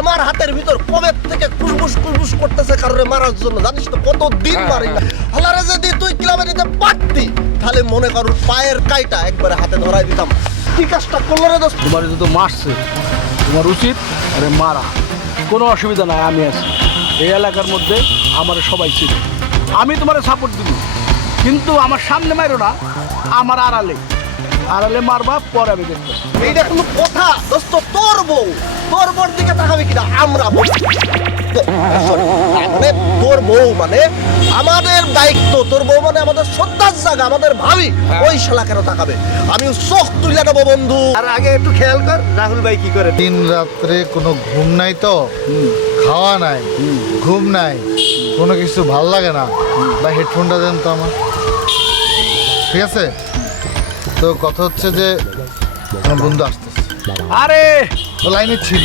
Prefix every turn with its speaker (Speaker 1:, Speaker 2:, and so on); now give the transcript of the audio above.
Speaker 1: আমার হাতের ভিতর কবে থেকে কুসবুস কুসবুস করতেছে কারণে মারার জন্য? জানিস তো কত দিন মারি না। হালারে যদি তুই ক্লাবে নিতে পারতি। তাহলে মনে কর পায়ের কাইটা একবারে হাতে ধরাই দিতাম। কি কাজটা করল রে দোস্ত?
Speaker 2: তোমার যদি মারছে তোমার উচিত আরে মারা। কোনো অসুবিধা নাই আমি আছি। এই এলাকার মধ্যে আমার সবাই ছিল। আমি তোমার সাপোর্ট দিব। কিন্তু আমার সামনে মারো না আমার আড়ালে। আড়ালে মারবা পরে আমি দেখব।
Speaker 1: এইটা কোনো কথা। দোস্ত বউ। তোর বউর দিকে তাকাবি কিনা? আমরা মানে তোর বউ মানে আমাদের দায়িত্ব তোর বউ মানে আমাদের শ্রদ্ধার জায়গা আমাদের ভাবি। ওই শালা কেন তাকাবে? আমি চোখ তুলে নেব বন্ধু। আর আগে একটু খেয়াল কর রাহুল ভাই কি করে?
Speaker 3: দিন রাত্রে কোনো ঘুম নাই তো? খাওয়া নাই ঘুম নাই কোনো কিছু ভালো লাগে না? বা হেডফোনটা দেন তো আমার। ঠিক আছে? তো কথা হচ্ছে যে আমার বন্ধু আসতেছে।
Speaker 2: আরে
Speaker 3: লাইনে ছিল।